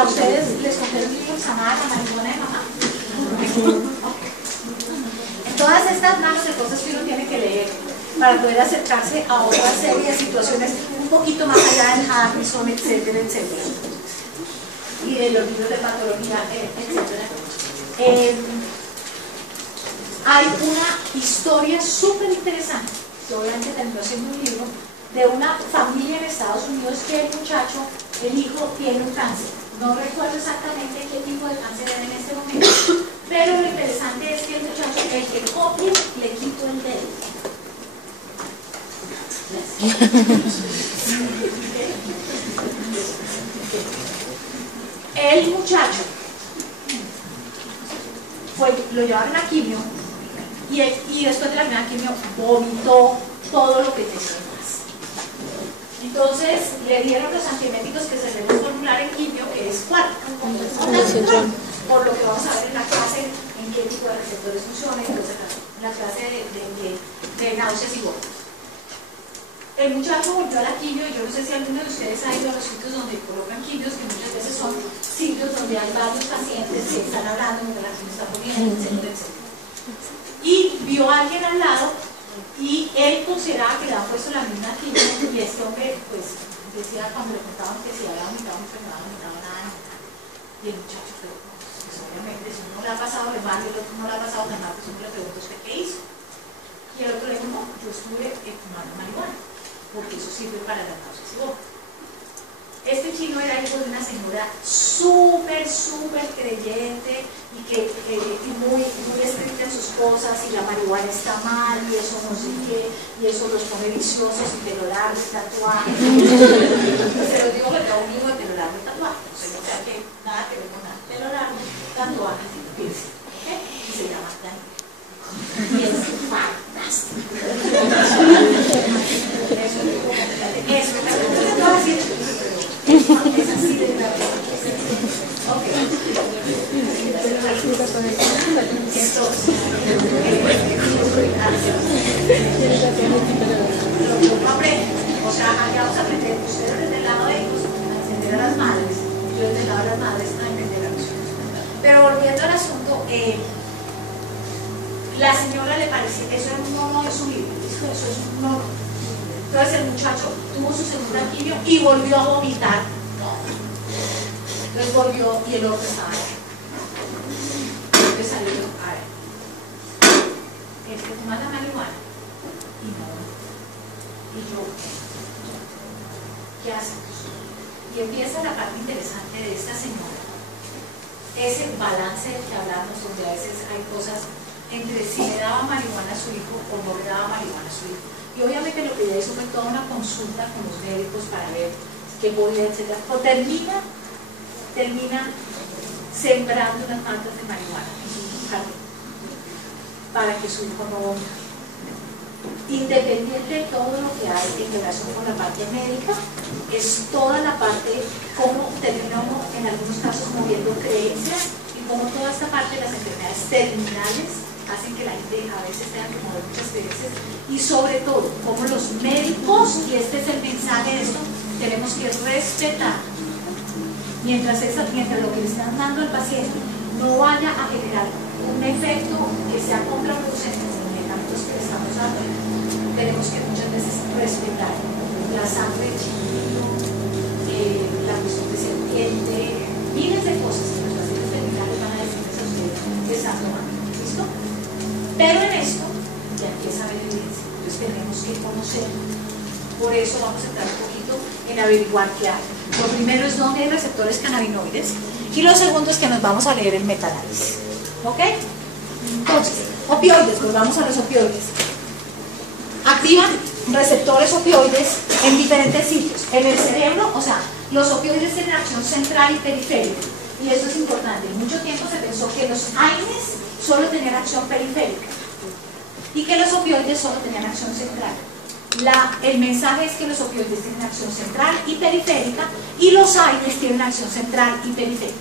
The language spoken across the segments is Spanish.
¿A ustedes les cogieron libros de Samara, la marihuana de mamá? Okay. Todas estas manos de cosas que uno tiene que leer para poder acercarse a otra serie de situaciones un poquito más allá del Harrison, etcétera, etcétera. Y de los libros de patología, etcétera. Hay una historia súper interesante, que obviamente terminó siendo un libro, de una familia en Estados Unidos que el muchacho, el hijo, tiene un cáncer. No recuerdo exactamente qué tipo de cáncer era en este momento, pero lo interesante es que el muchacho, el que copia, le quitó el dedo. El muchacho lo llevaron a quimio y después de la primera quimio vomitó todo lo que tenía más. Entonces le dieron los antieméticos que se deben formular en quimio, que es 4, por lo que vamos a ver en la clase en qué tipo de receptores funcionan, en la clase de náuseas y vómitos. El muchacho volvió a la quimio y yo no sé si alguno de ustedes ha ido a los sitios donde colocan quimios, que muchas veces son sitios donde hay varios pacientes que están hablando de la quimio está poniendo, etcétera, etcétera. Y vio a alguien al lado y él consideraba que le había puesto la misma quimio y este hombre pues decía cuando le contaban que si había vomitado mucho, no había vomitado nada. Y el muchacho, pero pues obviamente si uno le ha pasado de mal y el otro no le ha pasado tan mal, pues uno le preguntó usted qué hizo. Y el otro le dijo, no, yo estuve fumando marihuana, porque eso sirve para la náuseas y vómitos. Este chino era hijo de una señora súper creyente y que muy estricta en sus cosas, y la marihuana está mal y eso no sé qué, y eso los pone viciosos y pelo largo y tatuajes. Se los digo que todo un hijo de pelo largo y tatuajes, o sea que nada que ver con nada, pelo largo, tatuajes y piercing, ¿okay? Y se llama Dani. Y es fantástico. Eso te voy a decir. Es así de grave. Ok. O sea, allá vamos a aprender, ustedes desde el lado de ellos a entender a las madres, yo desde el lado de las madres a entender a los hijos. Pero volviendo al asunto, la señora le parecía, eso era un no de su libro, eso es un no. Entonces el muchacho tuvo su segunda quimio y volvió a vomitar. Entonces volvió y el otro estaba ahí. Entonces salió, a ver, ¿fumas la marihuana? Y no. Y yo, ¿qué hacemos? Y empieza la parte interesante de esta señora. Ese balance del que hablamos, donde a veces hay cosas entre si le daba marihuana a su hijo o no le daba marihuana a su hijo. Y obviamente lo que ella hizo fue toda una consulta con los médicos para ver qué podía, etc. O termina sembrando unas plantas de marihuana en su jardín para que su hijo no vomite. Independiente de todo lo que hay en relación con la parte médica, es toda la parte cómo termina uno en algunos casos moviendo creencias y cómo toda esta parte de las enfermedades terminales hacen que la gente a veces tenga que mover muchas creencias, y sobre todo como los médicos, y este es el mensaje de esto, tenemos que respetar mientras lo que le están dando al paciente no vaya a generar un efecto que sea contraproducente en los medicamentos que le estamos dando. Tenemos que muchas veces respetar la sangre del chiquillo, la cuestión de serpiente, miles de cosas que los pacientes terminales van a decirles a ustedes que están tomando. ¿Listo? Pero en esto ya empieza a haber evidencia, entonces tenemos que conocer. Por eso vamos a entrar un poquito en averiguar qué hay. Lo primero es dónde hay receptores cannabinoides y lo segundo es que nos vamos a leer el metaanálisis. ¿Ok? Entonces, opioides, volvamos a los opioides. Activan receptores opioides en diferentes sitios. En el cerebro, o sea, los opioides tienen acción central y periférica. Y esto es importante. Mucho tiempo se pensó que los AINES solo tenían acción periférica y que los opioides solo tenían acción central. El mensaje es que los opioides tienen acción central y periférica y los AINES tienen acción central y periférica.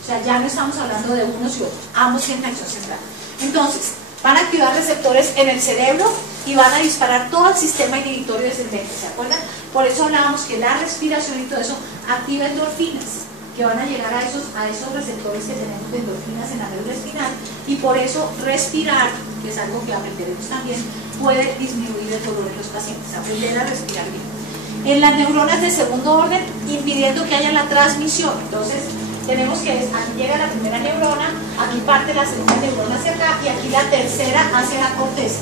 O sea, ya no estamos hablando de unos y otros, ambos tienen acción central. Entonces, van a activar receptores en el cerebro y van a disparar todo el sistema inhibitorio descendente, ¿se acuerdan? Por eso hablábamos que la respiración y todo eso activa endorfinas, que van a llegar a esos receptores que tenemos de endorfinas en la médula espinal, y por eso respirar, que es algo que aprenderemos también, puede disminuir el dolor en los pacientes, aprender a respirar bien. En las neuronas de segundo orden, impidiendo que haya la transmisión. Entonces tenemos que aquí llega la primera neurona, aquí parte la segunda neurona hacia acá y aquí la tercera hacia la corteza.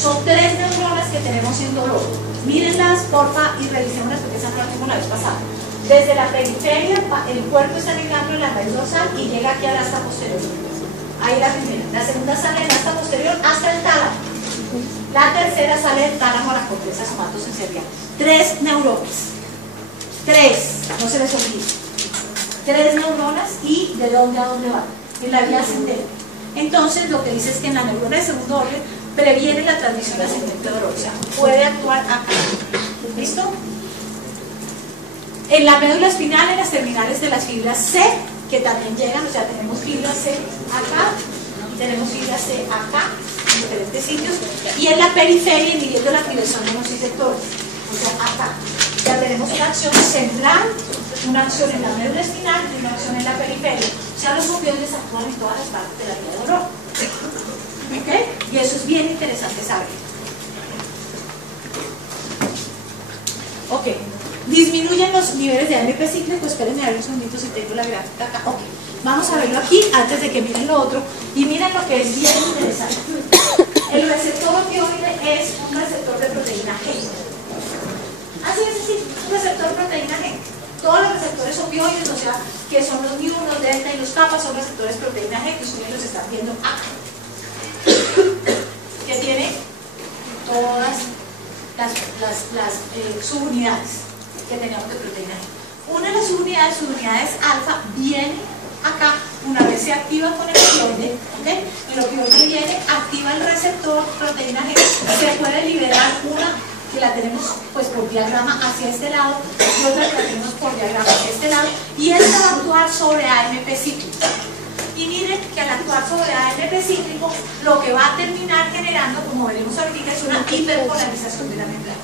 Son 3 neuronas que tenemos en dolor. Mírenlas, porfa, y revisémoslas porque esa no la tuvimos la vez pasada. Desde la periferia, el cuerpo está en el ganglio de la raíz dorsal y llega aquí al asta posterior. Ahí la primera. La segunda sale del asta posterior hasta el tálamo. La tercera sale del tálamo a la corteza somatosensorial. 3 neuronas. 3, no se les olvide. 3 neuronas, y ¿de dónde a dónde van? En la vía ascendente. Entonces lo que dice es que en la neurona de segundo orden previene la transmisión ascendente de dolor, o sea, puede actuar acá. ¿Listo? En la médula espinal, en las terminales de las fibras C, que también llegan, o sea, tenemos fibra C acá, tenemos fibra C acá, en diferentes sitios, y en la periferia, inhibiendo la activación de los receptores, o sea, acá. Ya tenemos una acción central, una acción en la médula espinal y una acción en la periferia. O sea, los opioides actúan en todas las partes de la vía de dolor. ¿Ok? Y eso es bien interesante saber. Ok. Disminuyen los niveles de AMP cíclico. Espérenme a ver un segundito si tengo la gráfica acá. Ok. Vamos a verlo aquí antes de que miren lo otro. Y miren lo que es bien interesante. El receptor opioide es un receptor de proteína G. Así es decir, un receptor proteína G. Todos los receptores opioides, o sea, que son los mu, los delta y los kappa, son receptores proteína G, que ustedes los están viendo acá. Que tiene todas las subunidades que tenemos de proteína G. Una de las subunidades alfa, viene acá, una vez se activa con el opioide, ¿okay? El opioide viene, activa el receptor proteína G, se puede liberar una que la tenemos pues por diagrama hacia este lado y otra que la tenemos por diagrama hacia este lado, y esta va a actuar sobre AMP cíclico. Y miren que al actuar sobre AMP cíclico, lo que va a terminar generando, como veremos ahorita, es una hiperpolarización de la membrana.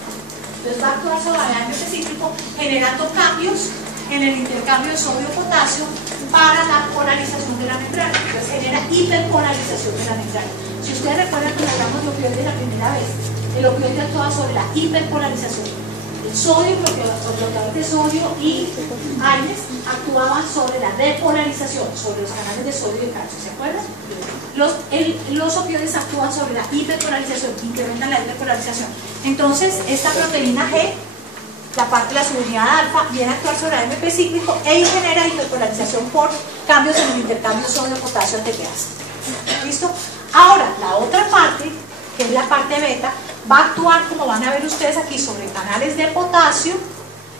Entonces va a actuar sobre AMP cíclico, generando cambios en el intercambio de sodio-potasio para la polarización de la membrana. Entonces genera hiperpolarización de la membrana. Si ustedes recuerdan cuando hablamos de opioides la primera vez, el opioide actúa sobre la hiperpolarización. El sodio, bloqueador de sodio y AINES actuaban sobre la depolarización, sobre los canales de sodio y calcio, ¿se acuerdan? Los opioides actúan sobre la hiperpolarización, incrementan la hiperpolarización. Entonces, esta proteína G, la parte de la subunidad alfa, viene a actuar sobre el AMP cíclico e genera hiperpolarización por cambios en el intercambio sodio-potasio ATPase. ¿Listo? Ahora, la otra parte, que es la parte beta, va a actuar, como van a ver ustedes aquí, sobre canales de potasio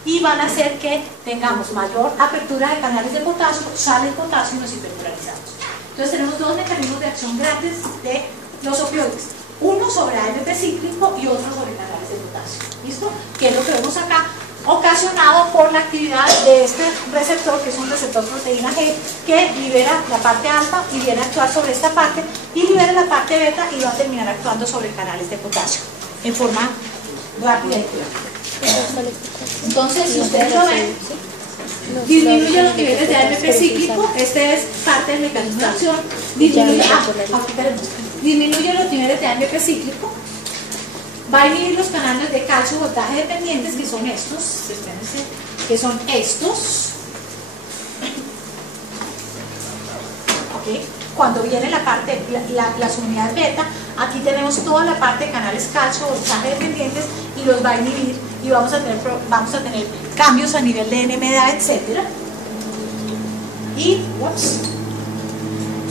y van a hacer que tengamos mayor apertura de canales de potasio, sale el potasio y nos hiperpolarizamos. Entonces tenemos 2 mecanismos de acción grandes de los opioides. Uno sobre AMP cíclico y otro sobre canales de potasio. ¿Listo? Que es lo que vemos acá, ocasionado por la actividad de este receptor, que es un receptor proteína G, que libera la parte alfa y viene a actuar sobre esta parte y libera la parte beta y va a terminar actuando sobre canales de potasio en forma rápida y clara. Entonces, si ustedes lo ven, disminuye los niveles de AMP cíclico. Este es parte del mecanismo de acción. Disminuye los niveles de AMP cíclico. Va a inhibir los canales de calcio voltaje dependientes, que son estos, espérense, que son estos. ¿Okay? Cuando viene la parte, las unidades beta, aquí tenemos toda la parte de canales calcio voltaje dependientes y los va a inhibir y vamos a tener cambios a nivel de NMDA, etc.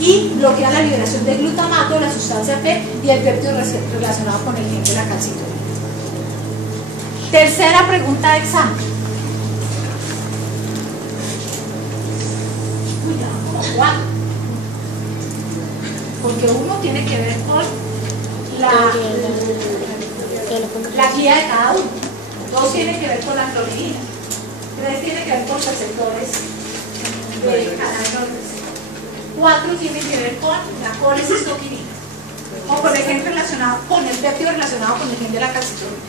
Y bloquea la liberación de glutamato, la sustancia P y el péptido relacionado con el gen de la calcitonina. Tercera pregunta de examen. ¿Cuál? Porque uno tiene que ver con la guía de cada uno. 2 tienen que ver con la cloridina. 3 tienen que ver con receptores de canal. 4 tienen que ver con la colecistoquinina o con el gen relacionado con el péptido relacionado con el gen de la calcitonina.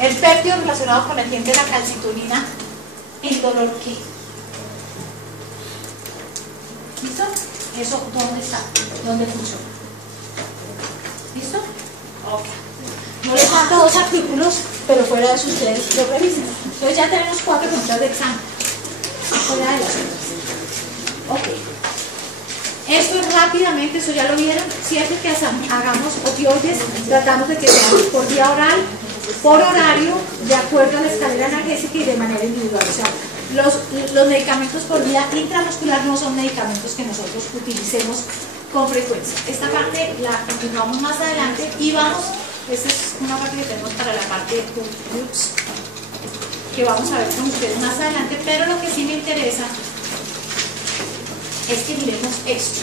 El péptido relacionado con el gen de la calcitonina ¿En dolor qué? ¿Listo? ¿Eso dónde está? ¿Dónde funciona? ¿Listo? Ok. Yo les mando 2 artículos, pero fuera de eso ustedes lo revisen. Entonces ya tenemos 4 preguntas de examen. Fuera de las otras. Ok. Esto es rápidamente, eso ya lo vieron. Siempre que hagamos opioides, tratamos de que sean por vía oral, por horario, de acuerdo a la escalera analgésica y de manera individual. O sea, los medicamentos por vía intramuscular no son medicamentos que nosotros utilicemos con frecuencia. Esta parte la continuamos más adelante y vamos, esta es una parte que tenemos para la parte de groups, que vamos a ver con ustedes más adelante, pero lo que sí me interesa es que miremos esto.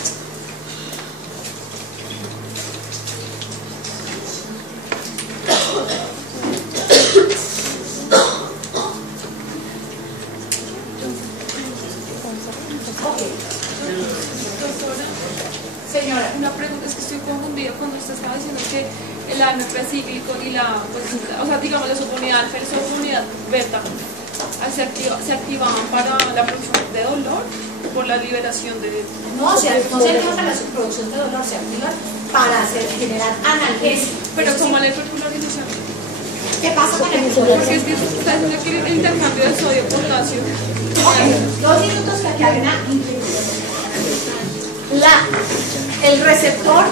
Señora, una pregunta, es que estoy confundida cuando usted estaba diciendo que el AMP cíclico y la, pues, o sea, digamos, la subunidad alfa y la subunidad beta se activaban para la producción de dolor por la liberación de... no se activan para la producción de dolor, se activan para generar analgesia. Pero como la hiperpolarización. ¿Qué pasa con el Porque es que usted no quiere el intercambio de sodio-potasio. Ok, 2 minutos que aquí hay una el receptor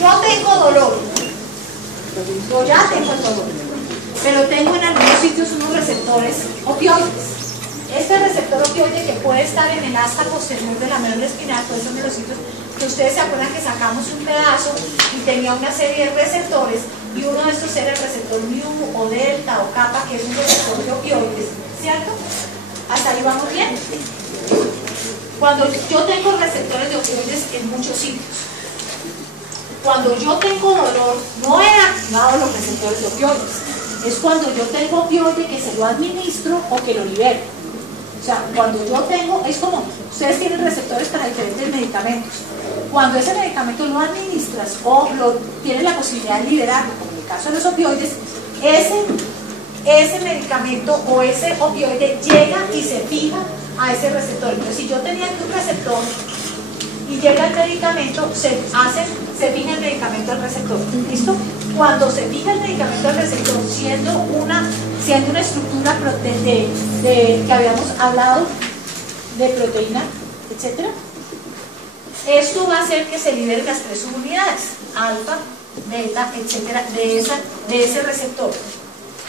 yo tengo dolor, yo ya tengo el dolor, pero tengo en algunos sitios unos receptores opioides. Este receptor opioide que puede estar en el asta posterior de la médula espinal, pues son de los sitios que ustedes se acuerdan que sacamos un pedazo y tenía una serie de receptores, y uno de estos era el receptor mu o delta o kappa, que es un receptor de opioides, ¿cierto? ¿Hasta ahí vamos bien? Cuando yo tengo receptores de opioides en muchos sitios, cuando yo tengo dolor, no he activado los receptores de opioides, es cuando yo tengo opioide que se lo administro o que lo libero. O sea, cuando yo tengo, es como, ustedes tienen receptores para diferentes medicamentos. Cuando ese medicamento lo administras o tienes la posibilidad de liberarlo, como en el caso de los opioides, ese medicamento o ese opioide llega y se fija a ese receptor. Entonces, si yo tenía aquí un receptor y llega el medicamento, se fija el medicamento al receptor. ¿Listo? Cuando se fija el medicamento al receptor, siendo una estructura que habíamos hablado de proteína, etc., esto va a hacer que se liberen las 3 subunidades, alfa, beta, etcétera, de ese receptor.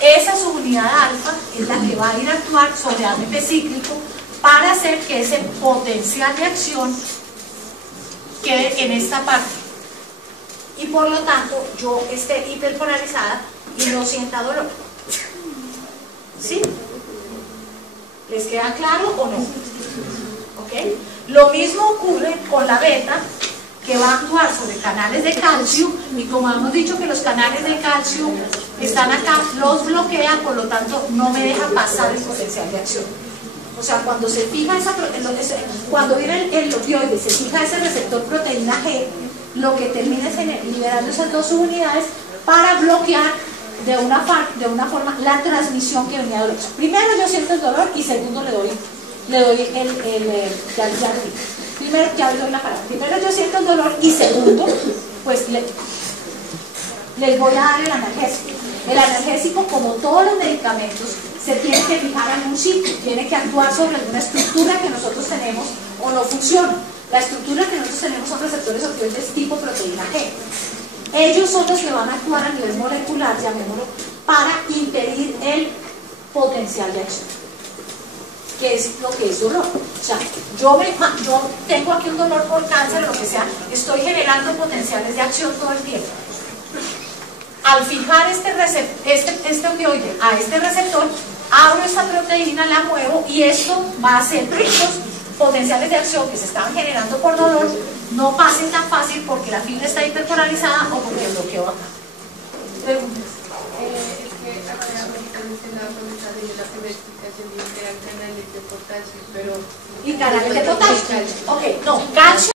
Esa subunidad alfa es la que va a ir a actuar sobre AMP cíclico para hacer que ese potencial de acción quede en esta parte. Y por lo tanto, yo esté hiperpolarizada y no sienta dolor. ¿Sí? ¿Les queda claro o no? ¿Ok? Lo mismo ocurre con la beta, que va a actuar sobre canales de calcio, y como hemos dicho que los canales de calcio están acá, los bloquea, por lo tanto no me deja pasar el potencial de acción. O sea, cuando se fija cuando viene el opioide, se fija ese receptor proteína G, lo que termina es liberando esas 2 subunidades para bloquear de una forma la transmisión que venía de dolor. Primero yo siento el dolor y segundo le doy primero ya doy la palabra. Primero yo siento el dolor y segundo, pues les voy a dar el analgésico. El analgésico, como todos los medicamentos, se tiene que fijar en un sitio, tiene que actuar sobre alguna estructura que nosotros tenemos o no funciona. La estructura que nosotros tenemos son receptores opioides tipo proteína G. Ellos son los que van a actuar a nivel molecular, llamémoslo, para impedir el potencial de acción, que es lo que es dolor. O sea, yo tengo aquí un dolor por cáncer o lo que sea, estoy generando potenciales de acción todo el tiempo. Al fijar este opioide a este receptor, abro esta proteína, la muevo y esto va a hacer que estos potenciales de acción que se estaban generando por dolor no pasen tan fácil porque la fibra está hiperpolarizada o porque el bloqueo acá. Preguntas. Canales de potasio, pero... Y canales de potasio. Ok, no, calcio.